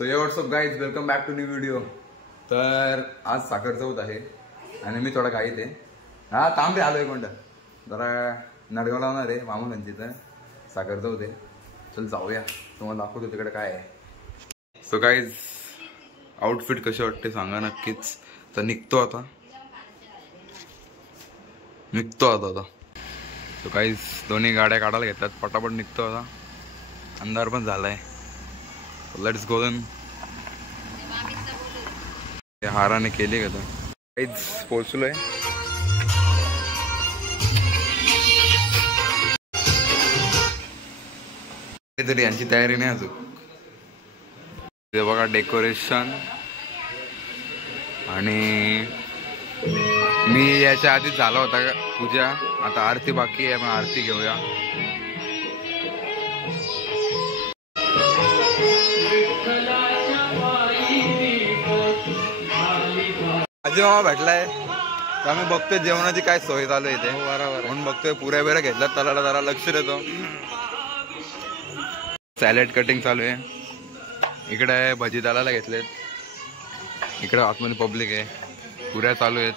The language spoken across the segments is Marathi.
सो ये what's up guys, welcome back to new video. तर आज साखर चौथ आहे आणि मी थोडा घाईत आहे. हा काम रे, आलो एक मिनटं, जरा नडगाव लावणार आहे मामांची, तर साखर चौथ आहे. चल जाऊया, तुम्हाला दाखवतो तिकडे काय आहे. सो गाईज, आउटफिट कशी वाटते सांगा नक्कीच. तर निघतो आता. सो गाईज, दोन्ही गाड्या काढायला घेतात, पटापट निघतो आता. अंधार पण झालाय. Let's go then. हाराने केली का तर काहीच पोहोचलोय. तरी यांची तयारी नाही अजून. ते बघा डेकोरेशन. आणि मी याच्या आधीच झाला होता पूजा. आता आरती बाकी आहे, मग आरती घेऊया. आजी मामा भेटलाय तर आम्ही बघतोय जेवणाची काय सोय चालू आहे इथे. बरोबर म्हणून बघतोय, पुऱ्या बिऱ्या घेतल्यात, त्याला जरा लक्ष देतो. सॅलेड कटिंग चालू आहे. इकडे भजी दालाला घेतलेत. इकडे आतमध्ये पब्लिक आहे. पुऱ्या चालू आहेत.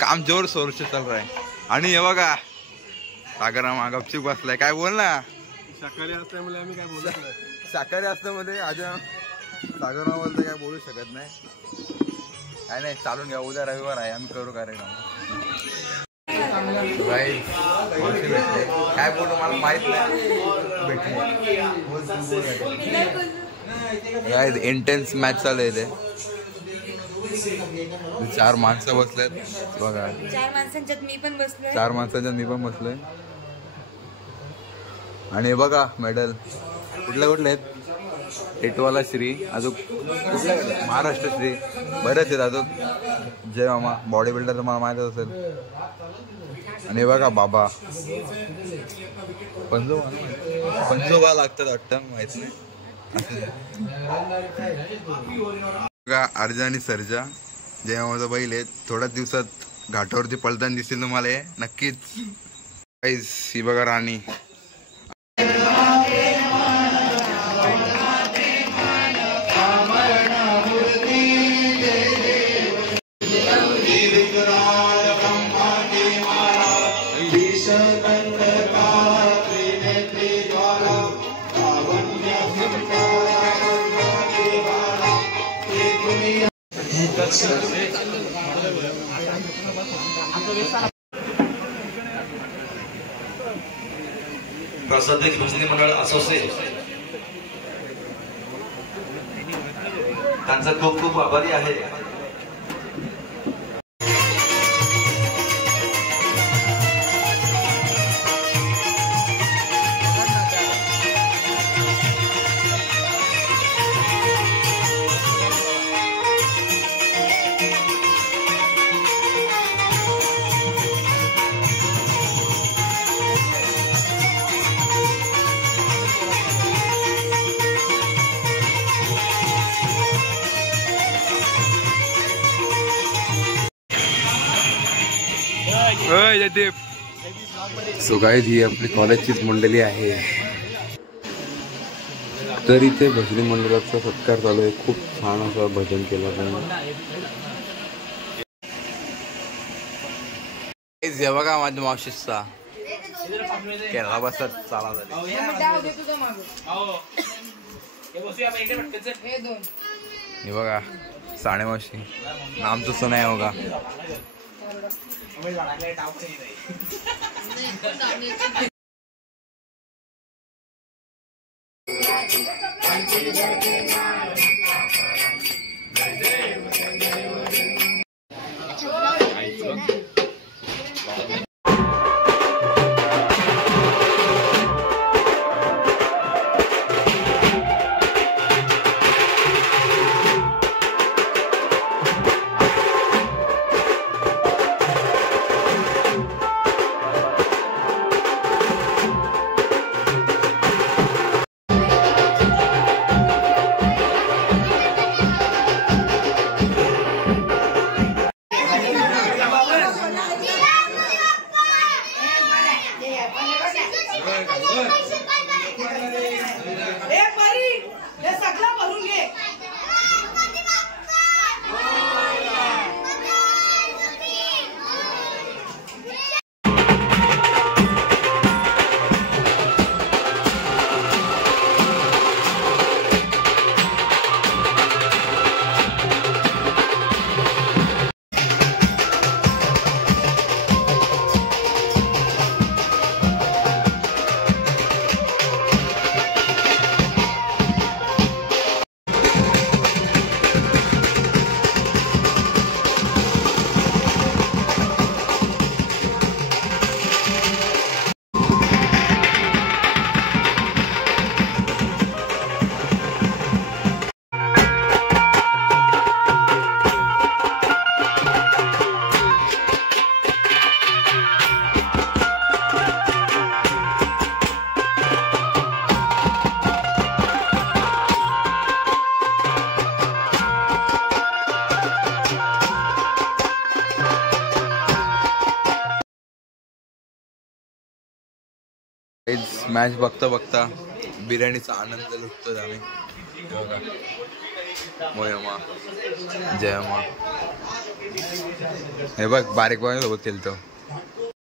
काम जोर शोरचे चालू आहे. आणि हे बघा सागरा गपचूप बसलाय. काय बोल ना. शाकाहारी असल्यामुळे आम्ही काय बोलत नाही. शाकाहारी असल्यामुळे आजी सागरा बोलतो, काय बोलू शकत नाही. काय नाही, चालून घ्या. उद्या रविवार आहे, आम्ही करू कार्यक्रम. काय बोलू मला माहित नाही. इंटेन्स मॅच चालू आहे इथे. 4 माणसं बसलेत बघा. 4 माणसांच्यात मी पण बसलोय. आणि हे बघा मेडल कुठले आहेत. टेटवाला श्री, अजून कुठल्या महाराष्ट्र श्री, बरेच आहेत अजून. जय मामा बॉडी बिल्डर तुम्हाला माहितच असेल. आणि बघा बाबा पंजोबा लागतात वाटतं, माहित नाही. बघा अर्जा आणि सर्जा, जय मामाचा बैल आहेत. थोड्याच दिवसात घाटावरती पळताना दिसतील तुम्हाला हे नक्कीच. ही बघा राणी. प्रासादिक भजनी मंडळ असोसिएट, त्यांचा खूप खूप आभारी आहे. सो गाईज, ही आपली कॉलेजचीच मंडळी आहे. तर इथे भजनी मंडळाचा सत्कार चालू आहे. खूप छान असं भजन केलं त्यांनी. हे बघा माझ्या मावशीचा केला बसत चाला झाली. हे बघा साणे मावशी, नाम तसं नाही बघा. मॅच बघता बघता बिर्याणीचा आनंद लुटतोय आम्ही. बघा. मोयमा जयमा हे बघ बारीक बारीक सोबत खेळतो.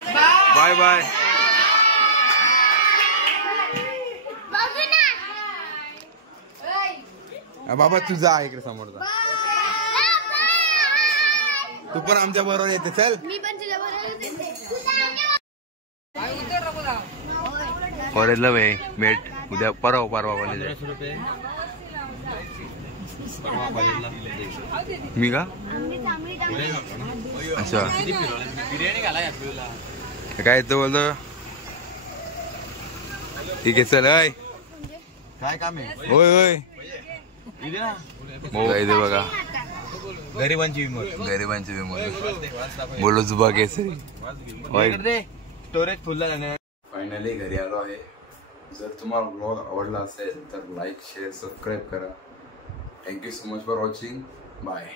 Bye bye. बाबा तू जा इकडे समोर जा. तू पण आमच्या बरोबर येते चल. कॉलेजला भेट उद्या परवा मी का अच्छा काय तो बोलतो ठीक आहे चल. अय काय काम आहे? होय होय इथे बघा गरिबांची विमोल बोलो जुबा केसरी. स्टोरेज फुल झालं. फायनली घरी आलो आहे. जर तुम्हाला ब्लॉग आवडला असेल तर लाईक शेअर सबस्क्राईब करा. Thank you so much for watching. Bye.